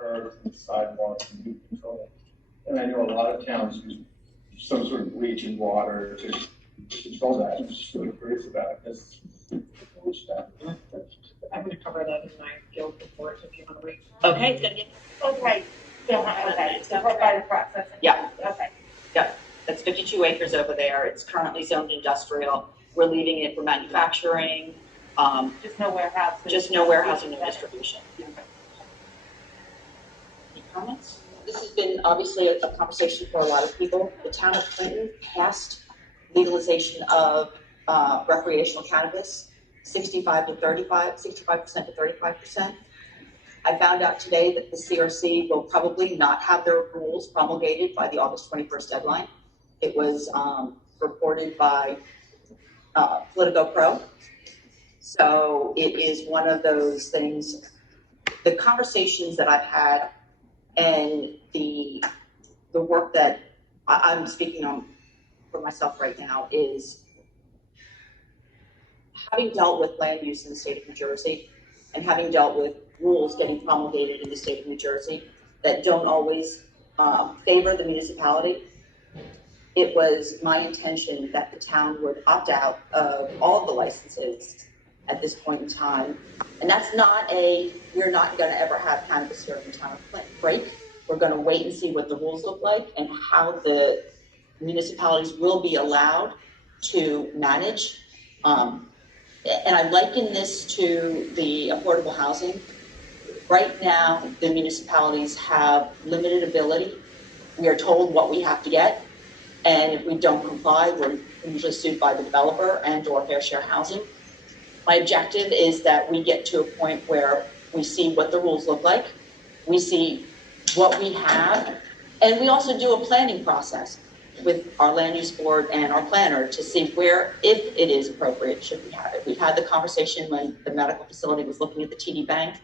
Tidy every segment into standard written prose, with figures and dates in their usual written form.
curbs and sidewalks and weed control. And I know a lot of towns use some sort of bleaching water to control that. I'm just really curious about it. I'm going to cover that in my guild report if you want to read. Okay, it's going to get. Okay. Okay. So we're by the process. Yeah. Okay. Yeah. That's 52 acres over there. It's currently zoned industrial. We're leaving it for manufacturing. Just no warehouse. Just no warehousing, no distribution. Any comments? This has been obviously a conversation for a lot of people. The town of Clinton passed legalization of recreational cannabis, 65% to 35%. I found out today that the CRC will probably not have their rules promulgated by the August 21st deadline. It was reported by Politico Pro. So it is one of those things, the conversations that I've had and the work that I'm speaking on for myself right now is having dealt with land use in the state of New Jersey and having dealt with rules getting promulgated in the state of New Jersey that don't always favor the municipality. It was my intention that the town would opt out of all of the licenses at this point in time. And that's not we're not going to ever have cannabis here in the town of Clinton break. We're going to wait and see what the rules look like and how the municipalities will be allowed to manage. And I liken this to the affordable housing. Right now, the municipalities have limited ability. We are told what we have to get. And if we don't comply, we're usually sued by the developer and or fair share housing. My objective is that we get to a point where we see what the rules look like, we see what we have, and we also do a planning process with our land use board and our planner to see where, if it is appropriate, should we have it. We've had the conversation when the medical facility was looking at the TD Bank.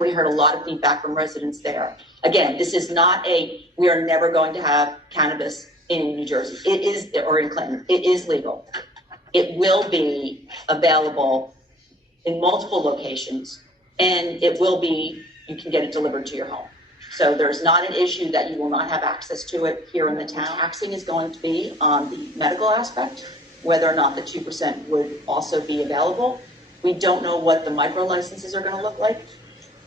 We heard a lot of feedback from residents there. Again, this is not we are never going to have cannabis in New Jersey. It is, or in Clinton, it is legal. It will be available in multiple locations, and it will be, you can get it delivered to your home. So there's not an issue that you will not have access to it here in the town. Taxing is going to be on the medical aspect, whether or not the 2% would also be available. We don't know what the micro licenses are going to look like.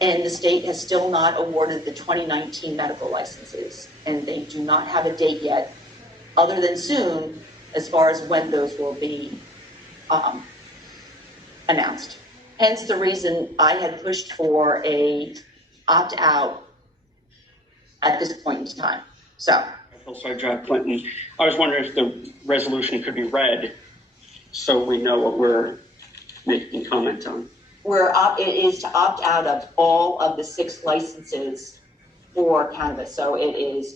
And the state has still not awarded the 2019 medical licenses. And they do not have a date yet, other than soon, as far as when those will be announced. Hence the reason I had pushed for a opt-out at this point in time. So. Hillside Drive, Clinton. I was wondering if the resolution could be read so we know what we're making comment on. It is to opt out of all of the 6 licenses for cannabis. So it is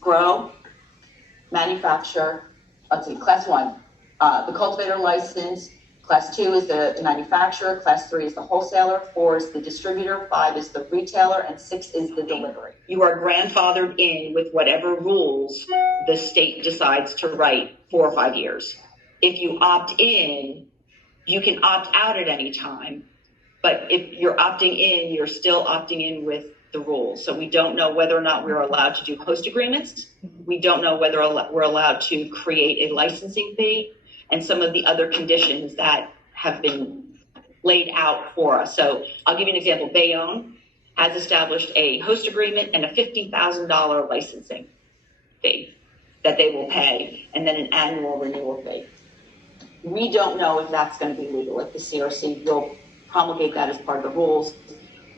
grow, manufacture, let's see, class 1, the cultivator license, class 2 is the manufacturer, class 3 is the wholesaler, 4 is the distributor, 5 is the retailer, and 6 is the delivery. You are grandfathered in with whatever rules the state decides to write 4 or 5 years. If you opt in, you can opt out at any time, but if you're opting in, you're still opting in with the rules. So we don't know whether or not we're allowed to do host agreements. We don't know whether we're allowed to create a licensing fee and some of the other conditions that have been laid out for us. So I'll give you an example. Bayonne has established a host agreement and a $50,000 licensing fee that they will pay, and then an annual renewal fee. We don't know if that's going to be legal, if the CRC will promulgate that as part of the rules.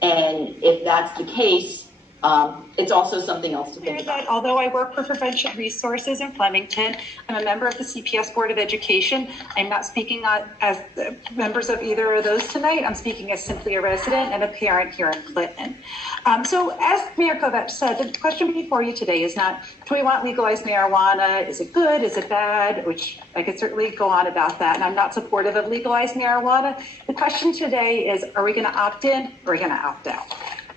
And if that's the case, it's also something else to think about. Although I work for Prevention Resources in Flemington, I'm a member of the CPS Board of Education. I'm not speaking as members of either of those tonight. I'm speaking as simply a resident and a parent here in Clinton. So as Mayor Kovacs said, the question before you today is not, do we want legalized marijuana? Is it good? Is it bad? Which I could certainly go on about that. And I'm not supportive of legalized marijuana. The question today is, are we going to opt in or are we going to opt out?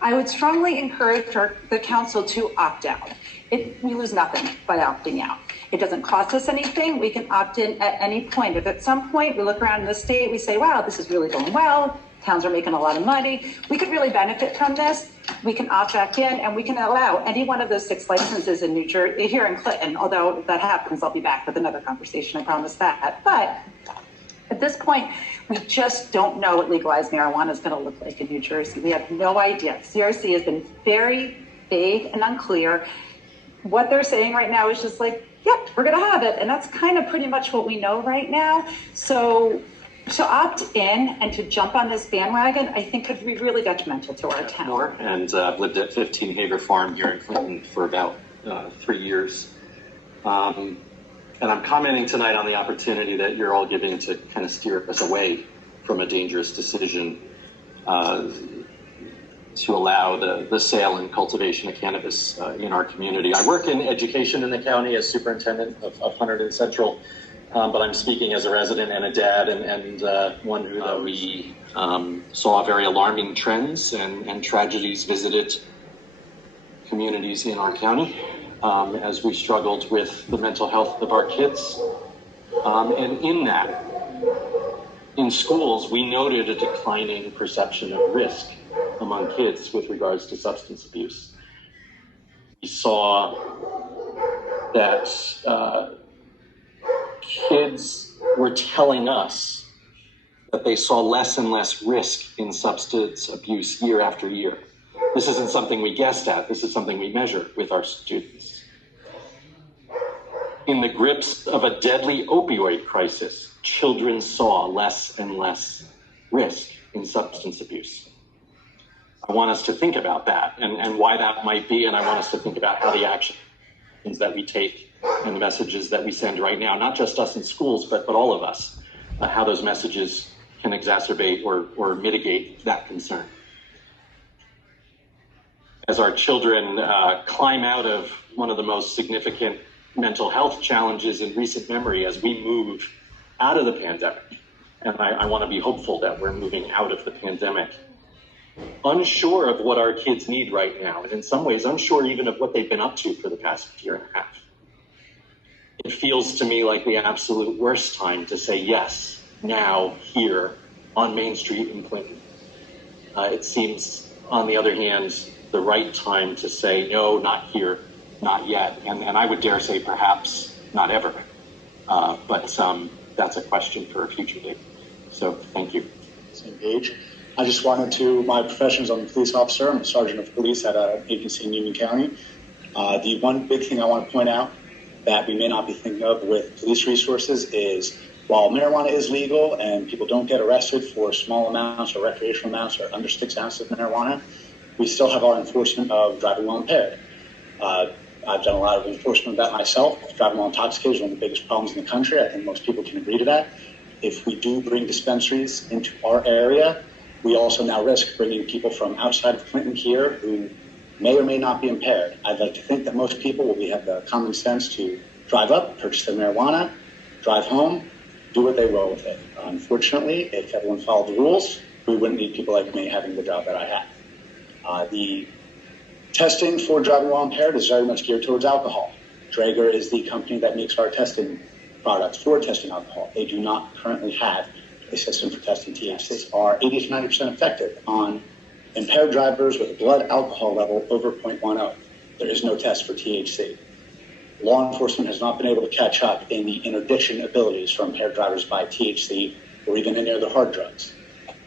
I would strongly encourage the council to opt out. We lose nothing by opting out. It doesn't cost us anything. We can opt in at any point. If at some point we look around in the state, we say, wow, this is really going well. Towns are making a lot of money. We could really benefit from this. We can opt back in, and we can allow any one of those 6 licenses in New Jersey, here in Clinton. Although if that happens, I'll be back with another conversation. I promise that. But at this point, we just don't know what legalized marijuana is going to look like in New Jersey. We have no idea. CRC has been very vague and unclear. What they're saying right now is just like, yep, we're going to have it. And that's kind of pretty much what we know right now. So to opt in and to jump on this bandwagon, I think could be really detrimental to our town. And I've lived at 15 Hager Farm here in Clinton for about 3 years. And I'm commenting tonight on the opportunity that you're all giving to kind of steer us away from a dangerous decision to allow the sale and cultivation of cannabis in our community. I work in education in the county as superintendent of Hunterdon Central, but I'm speaking as a resident and a dad and one who we saw very alarming trends and tragedies visited communities in our county as we struggled with the mental health of our kids. And in that, in schools, we noted a declining perception of risk among kids with regards to substance abuse. We saw that kids were telling us that they saw less and less risk in substance abuse year after year. This isn't something we guessed at. This is something we measure with our students. In the grips of a deadly opioid crisis, children saw less and less risk in substance abuse. I want us to think about that and why that might be, and I want us to think about how the actions that we take and the messages that we send right now, not just us in schools, but all of us, how those messages can exacerbate or mitigate that concern. As our children climb out of one of the most significant mental health challenges in recent memory as we move out of the pandemic, and I want to be hopeful that we're moving out of the pandemic, unsure of what our kids need right now, and in some ways unsure even of what they've been up to for the past year and a half. It feels to me like the absolute worst time to say yes, now, here, on Main Street in Clinton. It seems, on the other hand, the right time to say no, not here, not yet, and I would dare say perhaps not ever. But that's a question for a future date. So thank you. Same page. I just wanted to, my profession is I'm a police officer. I'm a sergeant of police at an agency in Union County. The one big thing I want to point out that we may not be thinking of with police resources is while marijuana is legal and people don't get arrested for small amounts or recreational amounts or under 6 ounces of marijuana, we still have our enforcement of driving while impaired. I've done a lot of enforcement of that myself. Driving while intoxicated is one of the biggest problems in the country. I think most people can agree to that. If we do bring dispensaries into our area, we also now risk bringing people from outside of Clinton here who may or may not be impaired. I'd like to think that most people will have the common sense to drive up, purchase their marijuana, drive home, do what they will with it. Unfortunately, if everyone followed the rules, we wouldn't need people like me having the job that I have. The testing for driving while impaired is very much geared towards alcohol. Draeger is the company that makes our testing products for testing alcohol. They do not currently have a system for testing THC. Are 80 to 90% effective on impaired drivers with a blood alcohol level over 0.10. There is no test for THC. Law enforcement has not been able to catch up in the interdiction abilities for impaired drivers by THC or even any other hard drugs.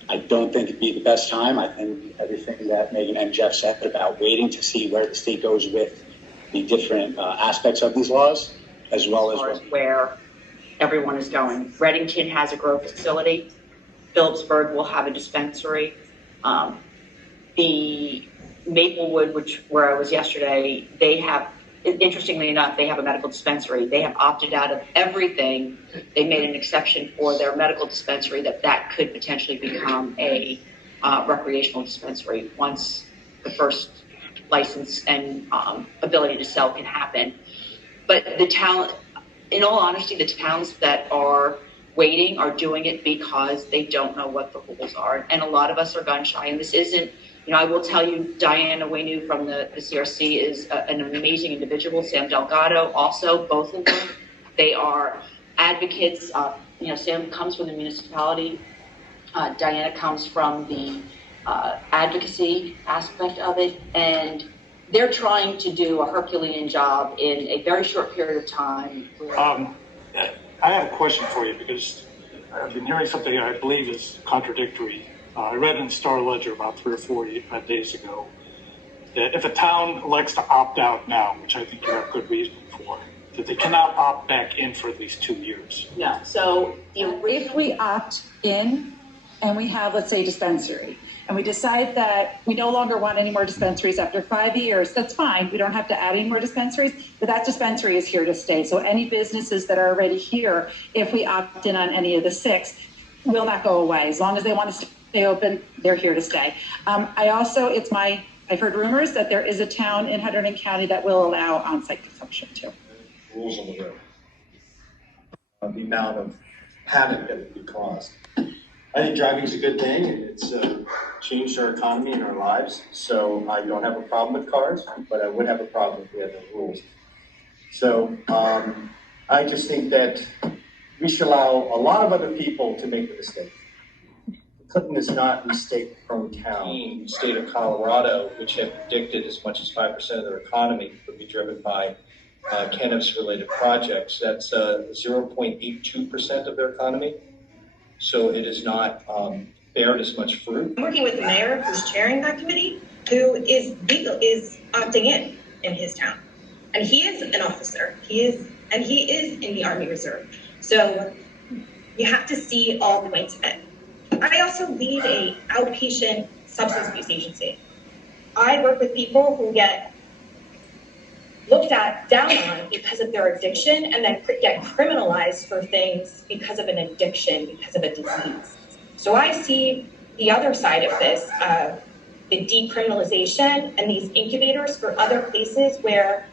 I don't think it'd be the best time. I think everything that Megan and Jeff said about waiting to see where the state goes with the different aspects of these laws, as well as where everyone is going. Reddington has a grow facility. Phillipsburg will have a dispensary. The Maplewood, where I was yesterday, they have, interestingly enough, they have a medical dispensary. They have opted out of everything. They made an exception for their medical dispensary that could potentially become a recreational dispensary once the first license and ability to sell can happen. But the town, in all honesty, the towns that are waiting are doing it because they don't know what the rules are. And a lot of us are gun shy. And this isn't, I will tell you, Diana Wainu from the CRC is an amazing individual. Sam Delgado also, both of them. They are advocates. Sam comes from the municipality. Diana comes from the advocacy aspect of it. And they're trying to do a Herculean job in a very short period of time. I have a question for you because I've been hearing something I believe is contradictory. I read in the Star Ledger about 3 or 4 days ago that if a town elects to opt out now, which I think you have good reason for, that they cannot opt back in for at least 2 years. No. So If we opt in and we have, let's say, dispensary, and we decide that we no longer want any more dispensaries after 5 years, that's fine. We don't have to add any more dispensaries, but that dispensary is here to stay. So any businesses that are already here, if we opt in on any of the 6, will not go away. As long as they want to stay open, they're here to stay. I've heard rumors that there is a town in Hunterdon County that will allow on-site consumption too. Rules on the road. The amount of panic that it could cause. I think driving is a good thing, and it's changed our economy and our lives. So I don't have a problem with cars, but I would have a problem if we had no rules. So I just think that we should allow a lot of other people to make the mistake. Clinton is not a mistake-prone town. The state of Colorado, which had predicted as much as 5% of their economy would be driven by cannabis-related projects. That's 0.82% of their economy. So it is not bared as much fruit. I'm working with the mayor who's chairing that committee, who is opting in his town. And he is an officer. He is in the Army Reserve. So you have to see all points of it. I also lead a outpatient substance abuse agency. I work with people who get looked down on because of their addiction and then get criminalized for things because of an addiction, because of a disease. So I see the other side of this, the decriminalization and these incubators for other places where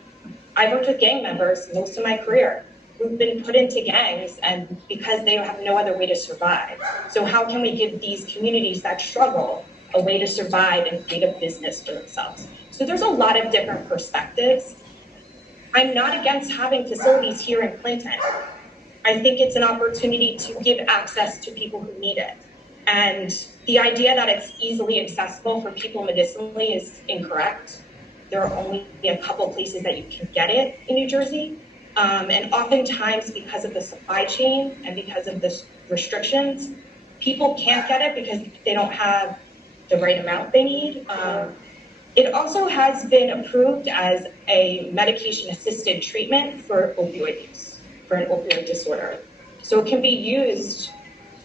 I've worked with gang members most of my career who've been put into gangs and because they have no other way to survive. So how can we give these communities that struggle a way to survive and create a business for themselves? So there's a lot of different perspectives. I'm not against having facilities here in Clinton. I think it's an opportunity to give access to people who need it. And the idea that it's easily accessible for people medicinally is incorrect. There are only a couple places that you can get it in New Jersey. And oftentimes, because of the supply chain and because of the restrictions, people can't get it because they don't have the right amount they need. It also has been approved as a medication-assisted treatment for opioid use, for an opioid disorder. So it can be used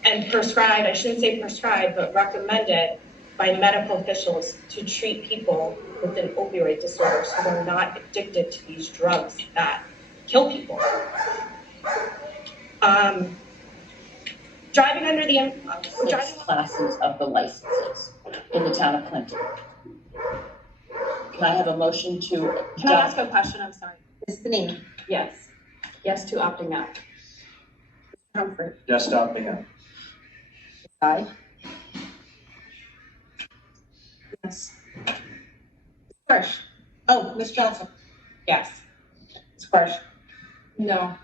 and prescribed, I shouldn't say prescribed, but recommended by medical officials to treat people with an opioid disorder so they're not addicted to these drugs that kill people. Driving under the classes of the licenses in the town of Clinton. Can I have a motion to? Can I ask a question? I'm sorry. Ms. Benini? Yes. Yes to opting out. Comfort. Just opting out. Aye. Yes. Fresh. Oh, Ms. Johnson? Yes. Ms. Fresh? No.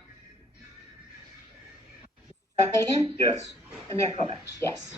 Hagan? Yes. And Mayor Kovacs? Yes.